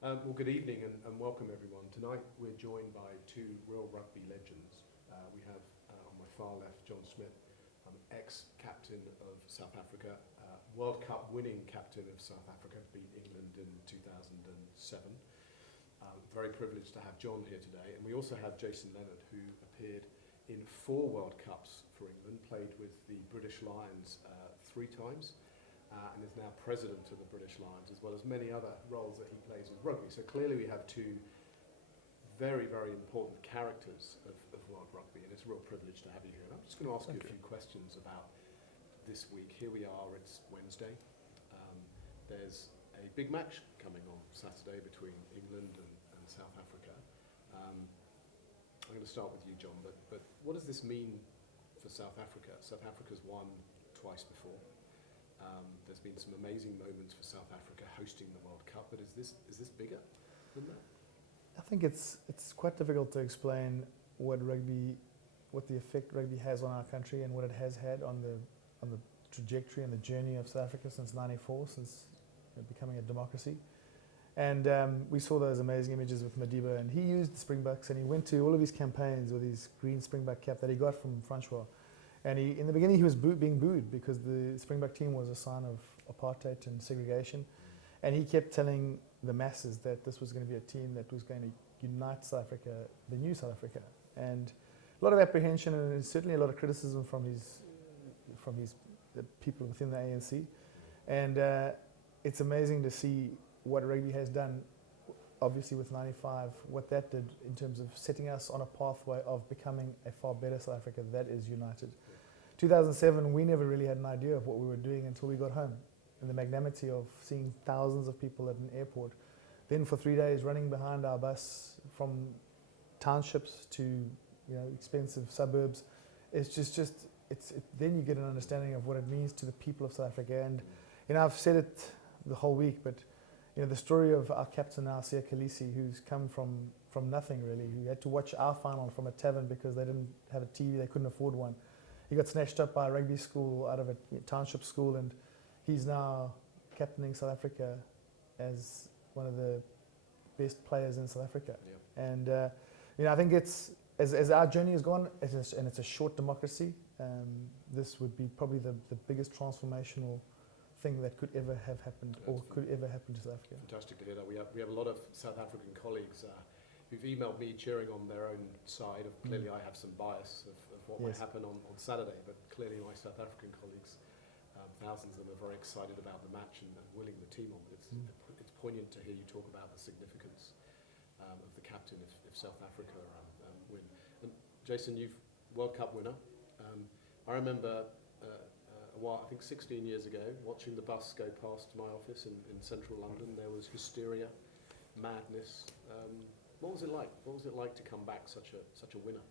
Well, good evening and welcome everyone. Tonight we're joined by two real rugby legends. We have on my far left John Smit, ex-captain of South Africa, World Cup winning captain of South Africa, beat England in 2007. Very privileged to have John here today. And we also have Jason Leonard, who appeared in 4 World Cups for England, played with the British Lions 3 times. And is now president of the British Lions, as well as many other roles that he plays with rugby. So clearly we have two very, very important characters of world rugby, and it's a real privilege to have you here. And I'm just going to ask you a few questions about this week. Here we are, it's Wednesday. There's a big match coming on Saturday between England and South Africa. I'm going to start with you, John, but what does this mean for South Africa? South Africa's won twice before. There's been some amazing moments for South Africa hosting the World Cup, but is this bigger than that? I think it's quite difficult to explain what the effect rugby has on our country and what it has had on the trajectory and the journey of South Africa since '94, since becoming a democracy. And we saw those amazing images with Madiba, and he used the Springboks, and he went to all of his campaigns with his green Springbok cap that he got from Francois. And in the beginning, he was being booed because the Springbok team was a sign of apartheid and segregation. And he kept telling the masses that this was going to be a team that was going to unite South Africa, the new South Africa. And a lot of apprehension and certainly a lot of criticism from the people within the ANC. And it's amazing to see what rugby has done, obviously with '95, what that did in terms of setting us on a pathway of becoming a far better South Africa that is united. 2007, we never really had an idea of what we were doing until we got home, and the magnanimity of seeing thousands of people at an airport. Then for 3 days running behind our bus from townships to expensive suburbs, it's just then you get an understanding of what it means to the people of South Africa. And I've said it the whole week, but the story of our captain now, Siya Kolisi, who's come from nothing really, who had to watch our final from a tavern because they didn't have a TV, they couldn't afford one. He got snatched up by a rugby school out of a township school, and he's now captaining South Africa as one of the best players in South Africa. Yeah. And I think it's as our journey has gone, and it's a short democracy. This would be probably the biggest transformational thing that could ever have happened could ever happen to South Africa. Fantastic to hear that. We have a lot of South African colleagues who've emailed me cheering on their own side. Clearly I have some bias of what might happen on Saturday, but clearly my South African colleagues, thousands of them, are very excited about the match and willing the team on. It's poignant to hear you talk about the significance of the captain if South Africa win. And Jason, you've World Cup winner. I remember I think 16 years ago, watching the bus go past my office in central London. There was hysteria, madness. What was it like? What was it like to come back such a winner?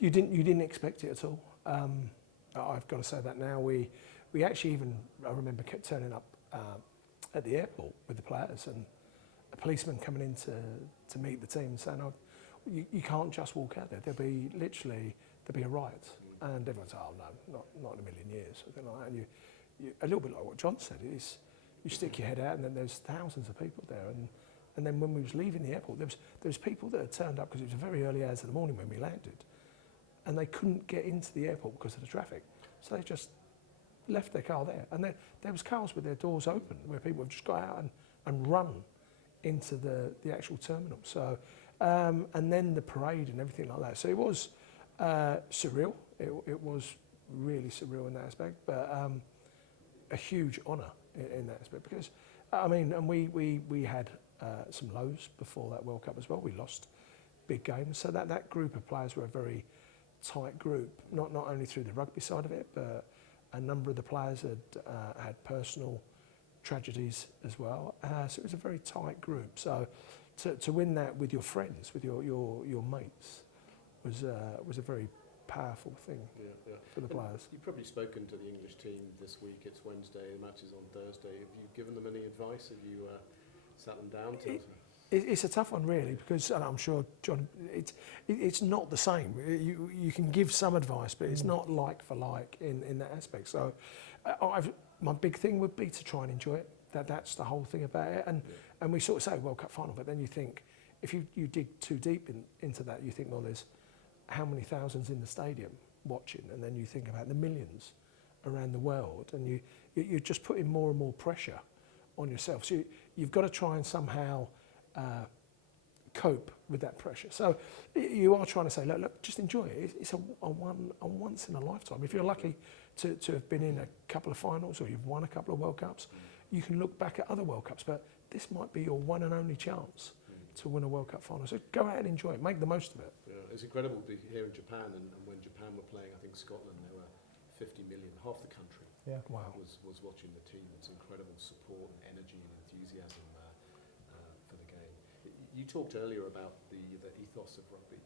You didn't expect it at all. I've got to say that now. We actually I remember kept turning up at the airport with the players, and a policeman coming in to meet the team saying, you can't just walk out there. There'll be a riot. And everyone's oh no, not in a million years, something like that. And you a little bit like what John said, is you stick your head out, and then there's thousands of people there. And then when we was leaving the airport, there was people that had turned up because it was very early hours of the morning when we landed, and they couldn't get into the airport because of the traffic. So they just left their car there. And there was cars with their doors open where people have just got out and run into the actual terminal. So and then the parade and everything like that. So it was surreal. It was really surreal in that aspect, but a huge honour in that aspect, because and we had some lows before that World Cup as well. We lost big games, so that group of players were a very tight group, not only through the rugby side of it, but a number of the players had personal tragedies as well. So it was a very tight group. So to win that with your friends, with your mates, was a very powerful thing for the players. You've probably spoken to the English team this week. It's Wednesday, the match is on Thursday. Have you given them any advice? Have you sat them down to... It's a tough one, really, because, and I'm sure, John, it's not the same. You can give some advice, but it's not like for like in that aspect. So my big thing would be to try and enjoy it. That's the whole thing about it. And we sort of say World Cup final, but then you think, if you dig too deep into that, you think, well, there's how many thousands in the stadium watching, and then you think about the millions around the world, and you're just putting more and more pressure on yourself. So you've got to try and somehow cope with that pressure. So you are trying to say, look, just enjoy it. It's a once in a lifetime. If you're lucky to have been in a couple of finals, or you've won a couple of World Cups, you can look back at other World Cups, but this might be your one and only chance to win a World Cup final. So go out and enjoy it, make the most of it. Yeah, it's incredible to hear in Japan, and when Japan were playing, I think Scotland, there were 50 million, half the country Wow. was watching the team. It's incredible support and energy and enthusiasm for the game. You talked earlier about the ethos of rugby.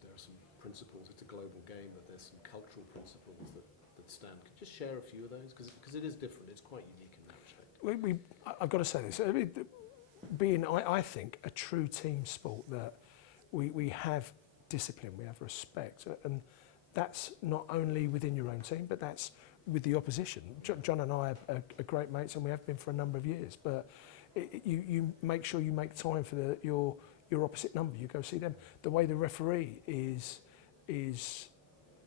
There are some principles. It's a global game, but there's some cultural principles that stand. Could you just share a few of those? Because it is different. It's quite unique in that respect. I've got to say this. I think, a true team sport, that we have discipline, we have respect, and that's not only within your own team, but that's with the opposition. John and I are great mates, and we have been for a number of years, but you make sure you make time for your opposite number. You go see them. The way the referee is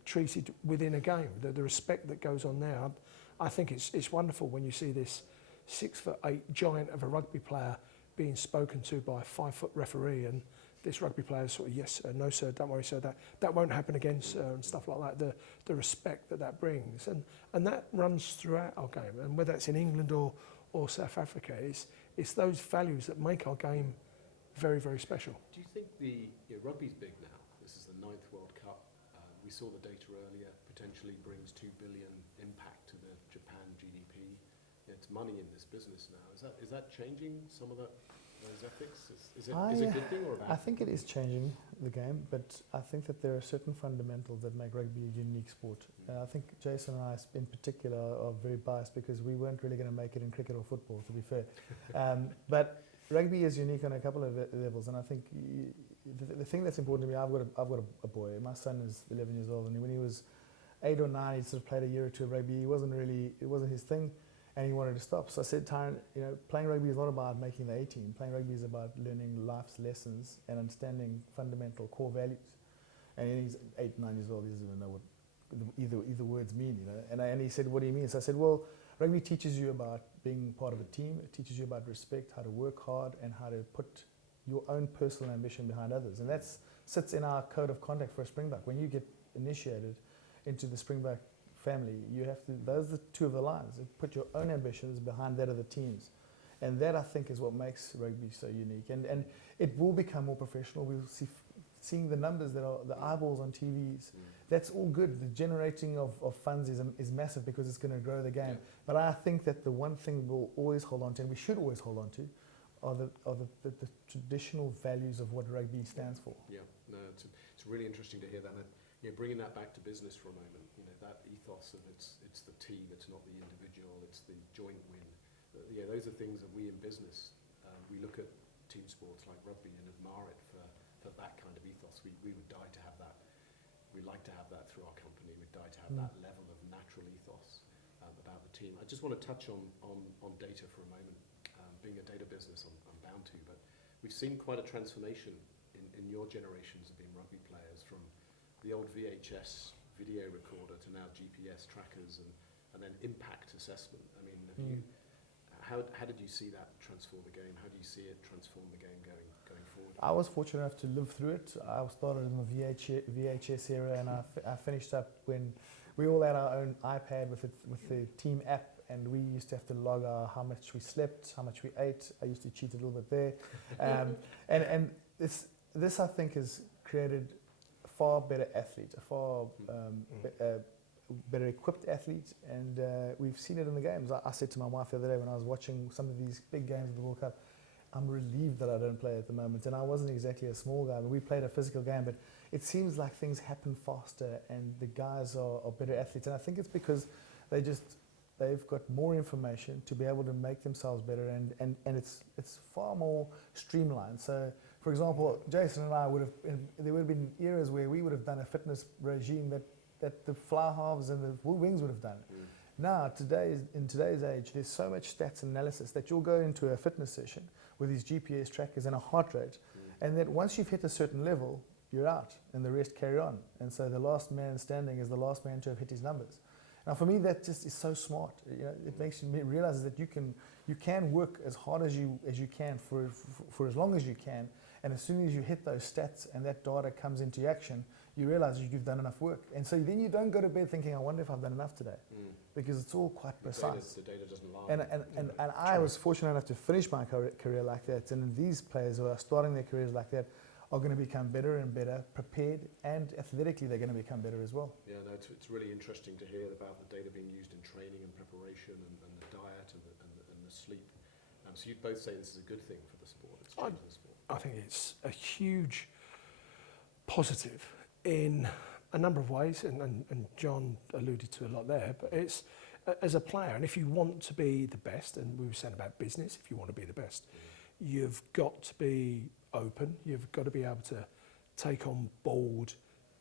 treated within a game, the respect that goes on there, I think it's wonderful when you see this 6'8" giant of a rugby player being spoken to by a 5-foot referee, and this rugby player is sort of, yes sir, no sir, don't worry sir, that won't happen again sir, and stuff like that. The respect that brings, and that runs throughout our game, and whether it's in England or South Africa, it's those values that make our game very, very special. Do you think rugby's big now? This is the 9th World Cup. We saw the data earlier. Potentially brings 2 billion impact to the Japan GDP. It's money in this business now. Is that changing some of those ethics? Is it a good thing or a bad thing? I think it is changing the game, but I think that there are certain fundamentals that make rugby a unique sport. I think Jason and I in particular are very biased because we weren't really going to make it in cricket or football, to be fair. But rugby is unique on a couple of levels, and I think the thing that's important to me, I've got a boy. My son is 11 years old, and when he was 8 or 9, he sort of played a year or two of rugby. It wasn't his thing, and he wanted to stop. So I said, Tyron, playing rugby is not about making the 18. Playing rugby is about learning life's lessons and understanding fundamental core values. And he's 8, 9 years old. He doesn't even know what either words mean, And he said, what do you mean? So I said, well, rugby teaches you about being part of a team. It teaches you about respect, how to work hard, and how to put your own personal ambition behind others. And that sits in our code of conduct for a Springbok. When you get initiated into the Springbok family, you have to, those are the two of the lines. Put your own ambitions behind that of the teams. And that, I think, is what makes rugby so unique. And it will become more professional. We'll seeing the numbers that are the eyeballs on TVs. That's all good. The generating of funds is massive because it's going to grow the game. Yeah. But I think that the one thing we'll always hold on to, and we should always hold on to, are the traditional values of what rugby stands for. Yeah, no, it's really interesting to hear that. And, bringing that back to business for a moment, that ethos of it's the team, it's not the individual, it's the joint win. Those are things that we in business, we look at team sports like rugby and admire it for that kind of ethos. We would die to have that. We'd like to have that through our company. We'd die to have that level of natural ethos about the team. I just want to touch on data for a moment. Being a data business, I'm bound to, but we've seen quite a transformation in your generations of being rugby players, from the old VHS video recorder to now GPS trackers and then impact assessment. I mean, how did you see that transform the game? How do you see it transform the game going forward? I was fortunate enough to live through it. I started in the VHS era, and I finished up when we all had our own iPad with the team app, and we used to have to log how much we slept, how much we ate. I used to cheat a little bit there. And this I think has created a far better athlete, a far better equipped athlete, and we've seen it in the games. I said to my wife the other day when I was watching some of these big games of the World Cup, I'm relieved that I don't play at the moment. And I wasn't exactly a small guy, but we played a physical game, but it seems like things happen faster and the guys are better athletes. And I think it's because they've got more information to be able to make themselves better, and it's far more streamlined. So, for example, Jason and I there would have been eras where we would have done a fitness regime that the fly halves and the wings would have done. Now, in today's age, there's so much stats analysis that you'll go into a fitness session with these GPS trackers and a heart rate, and that once you've hit a certain level, you're out, and the rest carry on. And so the last man standing is the last man to have hit his numbers. Now, for me, that just is so smart. You know, it makes me realize that you can work as hard as you can for as long as you can, and as soon as you hit those stats and that data comes into action, you realize you've done enough work. And so then you don't go to bed thinking, I wonder if I've done enough today, because it's all quite precise. The data doesn't lie. And I was fortunate enough to finish my career like that, and these players who are starting their careers like that are going to become better and better, prepared, and athletically they're going to become better as well. Yeah, no, it's really interesting to hear about the data being used in training and preparation and the diet and the sleep. So you'd both say this is a good thing for the sport. It's changing the sport. I think it's a huge positive in a number of ways, and John alluded to a lot there, but it's as a player, and if you want to be the best, and we were saying about business, if you want to be the best, you've got to be open, you've got to be able to take on board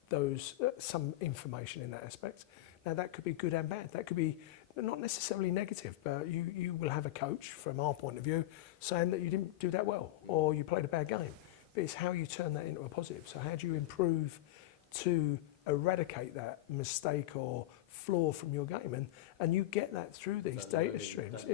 those some information in that aspect. Now that could be good and bad, that could be not necessarily negative, but you will have a coach from our point of view saying that you didn't do that well or you played a bad game, but it's how you turn that into a positive. So how do you improve to eradicate that mistake or flaw from your game, and you get that through these data streams,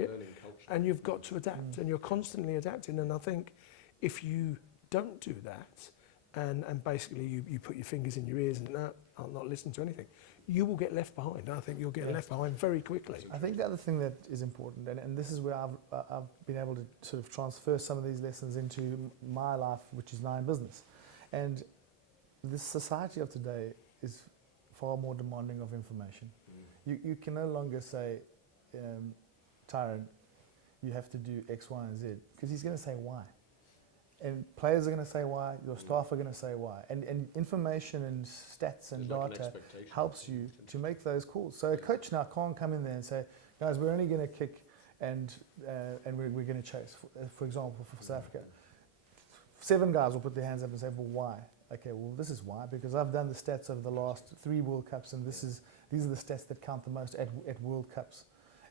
and you've got to adapt, and you're constantly adapting. And I think if you don't do that, and basically you put your fingers in your ears and no, I'll not listen to anything, you will get left behind. I think you'll get left behind very quickly. I think the other thing that is important, and this is where I've been able to sort of transfer some of these lessons into my life, which is now in business, and this society of today is far more demanding of information. You can no longer say, Tyrone, you have to do X, Y, and Z, because he's going to say why. And players are going to say why, your staff are going to say why. And information and stats and data helps you to make those calls. So a coach now can't come in there and say, guys, we're only going to kick and we're going to chase, for example, for South Africa. 7 guys will put their hands up and say, well, why? Okay, well, this is why, because I've done the stats over the last 3 World Cups, and these are the stats that count the most at World Cups.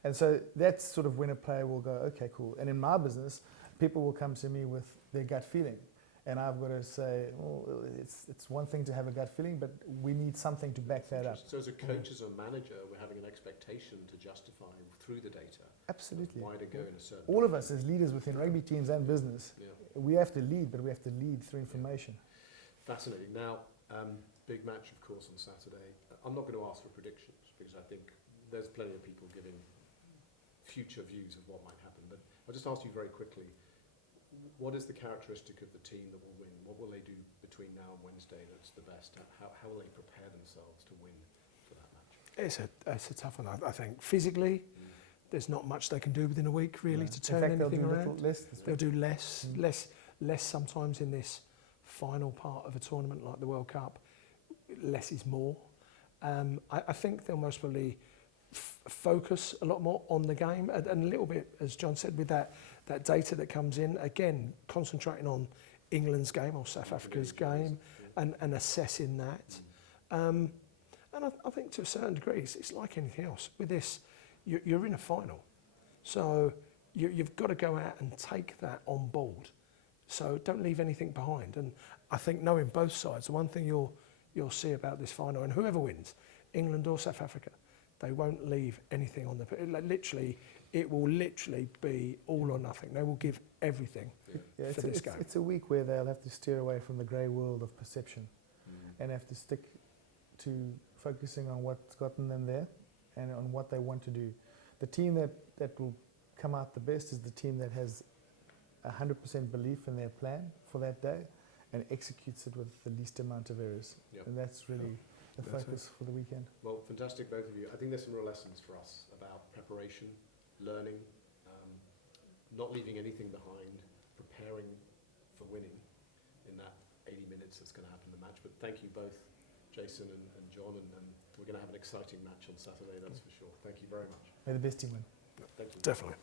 And so that's sort of when a player will go, okay, cool. And in my business, people will come to me with their gut feeling. And I've got to say, well, it's one thing to have a gut feeling, but we need something to back that up. So as a coach, as a manager, we're having an expectation to justify through the data Absolutely. why to go in a certain All of us as leaders within rugby teams and business, we have to lead, but we have to lead through information. Fascinating. Now, big match, of course, on Saturday. I'm not going to ask for predictions because I think there's plenty of people giving future views of what might happen. But I'll just ask you very quickly, what is the characteristic of the team that will win? What will they do between now and Wednesday that's the best? How will they prepare themselves to win for that match? It's a tough one. I think physically, there's not much they can do within a week really to turn anything around. They'll do less sometimes in this final part of a tournament like the World Cup. Less is more. I think they'll most probably focus a lot more on the game and a little bit, as John said, with that data that comes in, again, concentrating on England's game or South Africa's game and assessing that. And I think to a certain degree, it's like anything else. With this, you're in a final. So you've got to go out and take that on board. So don't leave anything behind. And I think knowing both sides, the one thing you'll see about this final, and whoever wins, England or South Africa, they won't leave anything on the... It will literally be all or nothing. They will give everything for this game. It's a week where they'll have to steer away from the grey world of perception and have to stick to focusing on what's gotten them there and on what they want to do. The team that will come out the best is the team that has 100% belief in their plan for that day and executes it with the least amount of errors. And that's really the focus for the weekend. Well, fantastic, both of you. I think there's some real lessons for us about preparation, learning, not leaving anything behind, preparing for winning in that 80 minutes that's going to happen in the match. But thank you both, Jason and John, and we're going to have an exciting match on Saturday, that's for sure. Thank you very much. May the best team win. Thank you. Definitely.